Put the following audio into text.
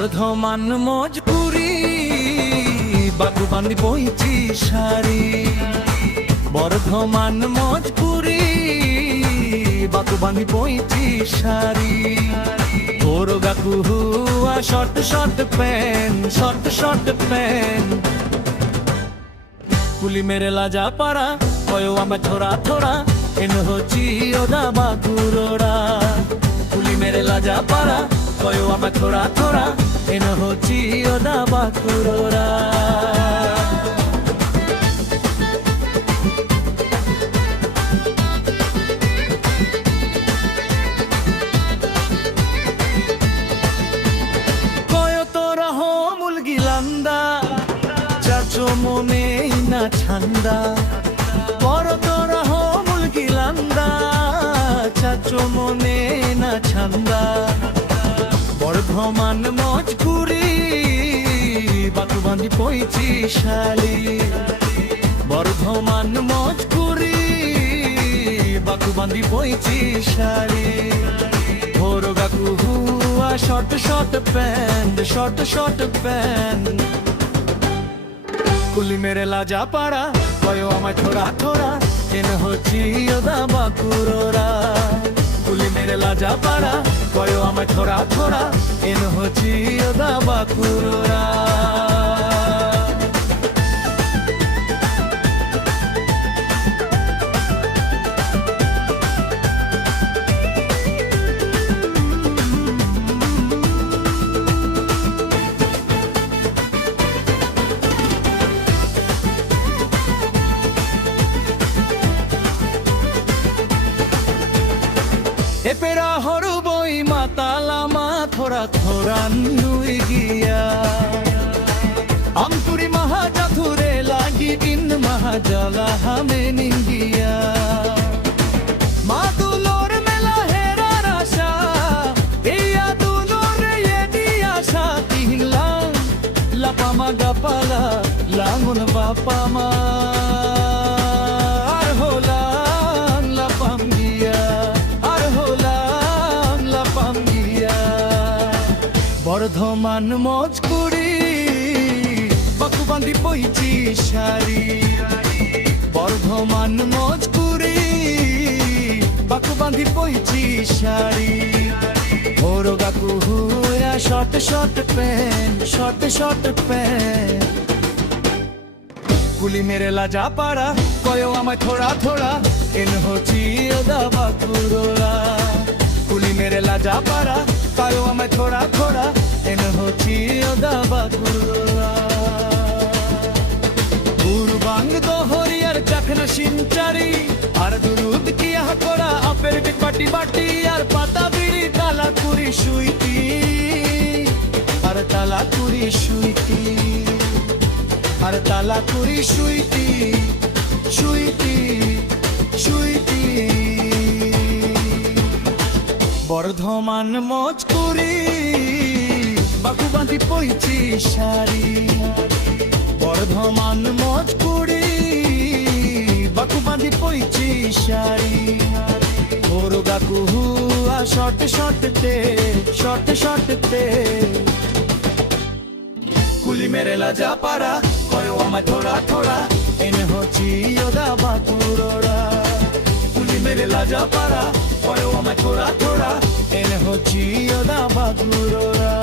বর্ধমান মজপুরি বাগুবান্ধি বইছি শাড়ি। বর্ধমান মজপুরি বাগুবান্ধি বইছি শাড়ি। ওরো গাকু হুয়া short short pant, short short pant. কুলি মেরে লাজা পারা কয়ো আমে থোড়া থোড়া এন হচ্ছি ওদা বাকুরোড়া। কুলি মেরে লাজা পারা কয়ো আমে থোড়া থোড়া এন হচ্ছি ওদা বাকুরোড়া। কয়ো তোরা হো মুলগিলান্দা চাচো মনে না ঠান্ডা। বড় তোরা হো মুলগিলান্দা চাচো মনে না ঠান্ডা। বর্ধমান মজপুরি বাগুবান্ধি বইছি শাড়ি। বর্ধমান মজপুরি বাগুবান্ধি বইছি শাড়ি। ভোরো গাকু হুয়া short short pant, short short pant. কুলি মেরে লাজা পারা কয়ো আমায় থোড়া থোড়া এন হচ্ছি ওদা বাকুরোড়া। কুলি মেরে লাজা পারা কয়ো আমায় থোড়া থোড়া এন হচ্ছি ওদা বাকুরোড়া। এপেরা হরু বই মাতালামা থোড়া থোড়া নুই গিয়া। আমপুরি মহাজাথুরে লাগি দিন মহাজলা হামে নিঙ্গিয়া। মাতুলোর মেলা হেরার আশা এইয়া দুলোর এদি আশা। তিনলাম লাপামা গাপালা লাঙ্গুন বাপামা আর হোলাং লাপাম গিয়া। বর্ধমান মজপুরি বাগুবান্ধি বইছি শাড়ি। বর্ধমান মজপুরি বাগুবান্ধি বইছি শাড়ি। ওরো গাকু হুয়া short short pant, short short pant. কুলি মেরে লাজা পারা কয়ো আমায় থোড়া থোড়া এন হচ্ছি ওদা বাকুরোড়া। কুলি মেরে লাজা পারা কয়ো আমায় থোড়া থোড়া এন হচ্ছি ওদা বাকুরোড়া। বুরবাং দোহরিয়ার চাখনা সিনচারি আর দুরুদ কিয়া করা আপের বাটি বাটি আর পাতা বিড়ি তালা কুড়ি সুইটি আর তালা কুড়ি সুইটি আর তালা কুড়ি সুইটি সুইটি সুইটি। বর্ধমান মজপুরি বাগুবান্ধি বইছি শাড়ি। বর্ধমান মজপুরি বাগুবান্ধি বইছি শাড়ি। ওরো গাকু হুয়া শর্ট শর্ট তে, শর্ট শর্ট তে। কুলি মেরে লাজা পারা কয়ো আমায় থোড়া থোড়া এন হচ্ছি ওদা বাকুরোড়া। কুলি মেরে লাজা পারা কয়ো আমায় থোড়া থোড়া এন হচ্ছি ওদা বাকুরোড়া।